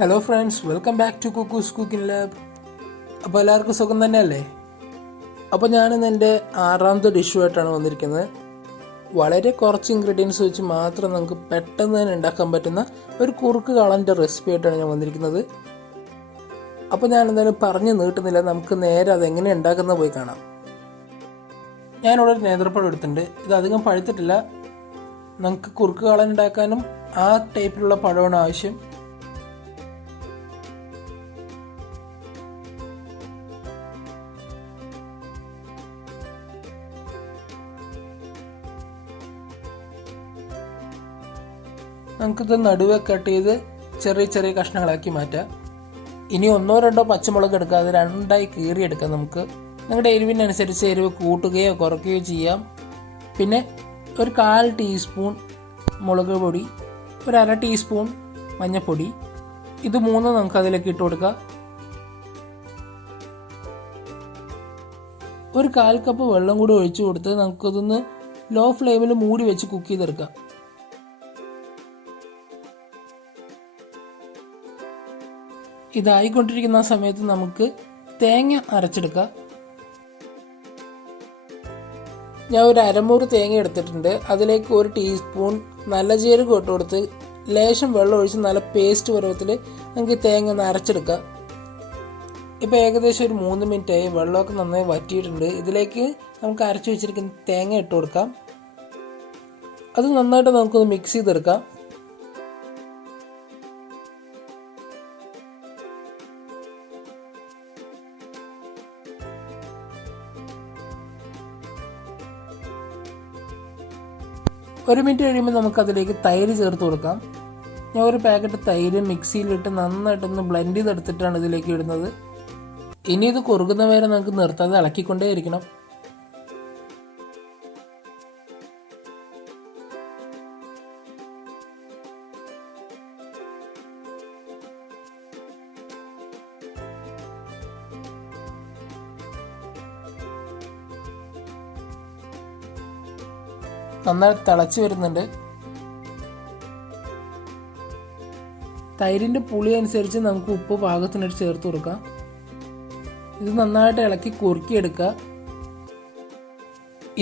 Hello friends, welcome back to Kukku's cooking lab. അപ്പോൾ എല്ലാവർക്കും സുഖം തന്നെയല്ലേ? അപ്പോൾ ഞാനിന്ന് എൻ്റെ 6ാമത്തെ ഡിഷുമായിട്ടാണ് വന്നിരിക്കുന്നത്. വളരെ കുറച്ച് ഇൻഗ്രീഡിയൻസ് വെച്ച് മാത്രം നമുക്ക് പെട്ടെന്ന് തന്നെ ഉണ്ടാക്കാൻ പറ്റുന്ന ഒരു കുറുക്ക് കാളൻ്റെ റെസിപ്പി ആയിട്ടാണ് ഞാൻ വന്നിരിക്കുന്നത്. അപ്പോൾ ഞാൻ എന്തായാലും പറഞ്ഞു നീട്ടുന്നില്ല, നമുക്ക് നേരെ അതെങ്ങനെ ഉണ്ടാക്കുന്നത് പോയി കാണാം. ഞാനിവിടെ ഒരു നേന്ത്രപ്പഴം എടുത്തിട്ടുണ്ട്. ഇത് അധികം പഴുത്തിട്ടില്ല. നമുക്ക് കുറുക്ക് കാളൻ ഉണ്ടാക്കാനും ആ ടൈപ്പിലുള്ള പഴമാണ് ആവശ്യം. നമുക്കിത് നടുവെ കട്ട് ചെയ്ത് ചെറിയ ചെറിയ കഷ്ണങ്ങളാക്കി മാറ്റാം. ഇനി 1-2 പച്ചമുളക് എടുക്കാതെ 2ആയി കീറിയെടുക്കാം. നമുക്ക് നിങ്ങളുടെ എരിവിനനുസരിച്ച് എരിവ് കൂട്ടുകയോ കുറയ്ക്കുകയോ ചെയ്യാം. പിന്നെ ഒരു 1/4 ടീസ്പൂൺ മുളക് പൊടി, ഒരു 1/2 ടീസ്പൂൺ മഞ്ഞൾപ്പൊടി, ഇത് 3 നമുക്ക് അതിലേക്ക് ഇട്ട് കൊടുക്കാം. ഒരു 1/4 കപ്പ് വെള്ളം കൂടി ഒഴിച്ചു കൊടുത്ത് നമുക്കതൊന്ന് ലോ ഫ്ലെയിമിൽ മൂടി വെച്ച് കുക്ക് ചെയ്തെടുക്കാം. ഇതായിക്കൊണ്ടിരിക്കുന്ന സമയത്ത് നമുക്ക് തേങ്ങ അരച്ചെടുക്കാം. ഞാൻ ഒരു അരമുറി തേങ്ങ എടുത്തിട്ടുണ്ട്. അതിലേക്ക് 1 ടീസ്പൂൺ നല്ല ജീരകം ഇട്ട് കൊടുത്ത് ലേശം വെള്ളം ഒഴിച്ച് നല്ല പേസ്റ്റ് പരുവത്തിൽ നമുക്ക് തേങ്ങ ഒന്ന് അരച്ചെടുക്കാം. ഇപ്പോൾ ഏകദേശം ഒരു 3 മിനിറ്റായി. വെള്ളമൊക്കെ നന്നായി വറ്റിയിട്ടുണ്ട്. ഇതിലേക്ക് നമുക്ക് അരച്ചു വെച്ചിരിക്കുന്ന തേങ്ങ ഇട്ട് കൊടുക്കാം. അത് നന്നായിട്ട് നമുക്കൊന്ന് മിക്സ് ചെയ്തെടുക്കാം. ഒരു മിനിറ്റ് കഴിയുമ്പോൾ നമുക്കതിലേക്ക് തൈര് ചേർത്ത് കൊടുക്കാം. ഞാൻ ഒരു പാക്കറ്റ് തൈര് മിക്സിയിലിട്ട് നന്നായിട്ടൊന്ന് ബ്ലെൻഡ് ചെയ്തെടുത്തിട്ടാണ് ഇതിലേക്ക് ഇടുന്നത്. ഇനി ഇത് കുറുകുന്ന വരെ നമുക്ക് നിർത്താതെ ഇളക്കിക്കൊണ്ടേ ഇരിക്കണം. നന്നായി തിളച്ച് വരുന്നുണ്ട്. തൈരിൻ്റെ പുളി അനുസരിച്ച് നമുക്ക് ഉപ്പ് പാകത്തിനായിട്ട് ചേർത്ത് കൊടുക്കാം. ഇത് നന്നായിട്ട് ഇളക്കി കുറുക്കിയെടുക്കുക.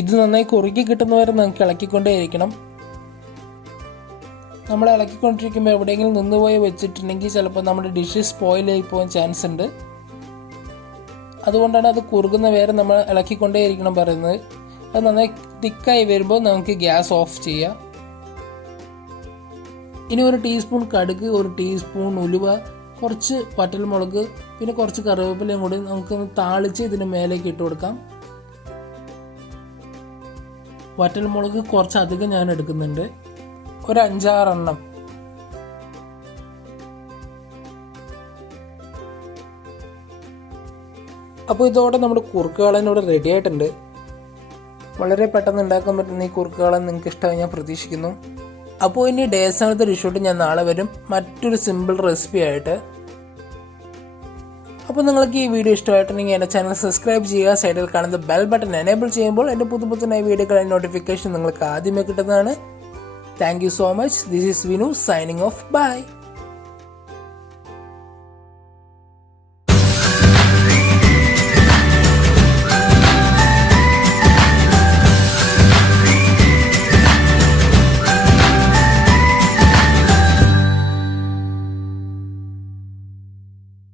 ഇത് നന്നായി കുറുക്കി കിട്ടുന്നവരെ നമുക്ക് ഇളക്കിക്കൊണ്ടേ ഇരിക്കണം. നമ്മൾ ഇളക്കിക്കൊണ്ടിരിക്കുമ്പോൾ എവിടെയെങ്കിലും നിന്നുപോയി വെച്ചിട്ടുണ്ടെങ്കിൽ ചിലപ്പോൾ നമ്മുടെ ഡിഷ് സ്പോയിലായി പോകാൻ ചാൻസ് ഉണ്ട്. അതുകൊണ്ടാണ് അത് കുറുകുന്ന വരെ നമ്മൾ ഇളക്കിക്കൊണ്ടേ ഇരിക്കണം പറയുന്നത്. അത് നന്നായി തിക്കായി വരുമ്പോൾ നമുക്ക് ഗ്യാസ് ഓഫ് ചെയ്യാം. ഇനി 1 ടീസ്പൂൺ കടുക്, 1 ടീസ്പൂൺ ഉലുവ, കുറച്ച് വറ്റൽമുളക്, പിന്നെ കുറച്ച് കറിവേപ്പിലയും കൂടി നമുക്കൊന്ന് താളിച്ച് ഇതിന് മേലേക്ക് ഇട്ട് കൊടുക്കാം. വറ്റൽമുളക് കുറച്ചധികം ഞാൻ എടുക്കുന്നുണ്ട്, ഒരു 5-6 എണ്ണം. അപ്പോൾ ഇതോടെ നമ്മുടെ കുറുക്ക് കാളൻ ഇവിടെ റെഡി ആയിട്ടുണ്ട്. വളരെ പെട്ടെന്ന് ഉണ്ടാക്കാൻ പറ്റുന്ന ഈ കുറുക്ക് കാളൻ നിങ്ങൾക്ക് ഇഷ്ടമായി ഞാൻ പ്രതീക്ഷിക്കുന്നു. അപ്പോൾ ഇനി ഡേസാണത്തെ ഡിഷോട്ട് ഞാൻ നാളെ വരും മറ്റൊരു സിമ്പിൾ റെസിപ്പി ആയിട്ട്. അപ്പോൾ നിങ്ങൾക്ക് ഈ വീഡിയോ ഇഷ്ടമായിട്ടുണ്ടെങ്കിൽ എൻ്റെ ചാനൽ സബ്സ്ക്രൈബ് ചെയ്യുക. സൈഡിൽ കാണുന്ന ബെൽ ബട്ടൺ എനേബിൾ ചെയ്യുമ്പോൾ എൻ്റെ പുതുപുത്തനായ വീഡിയോകളുടെ നോട്ടിഫിക്കേഷൻ നിങ്ങൾക്ക് ആദ്യമേ കിട്ടുന്നതാണ്. Thank you so much. This is Vinu signing off. By.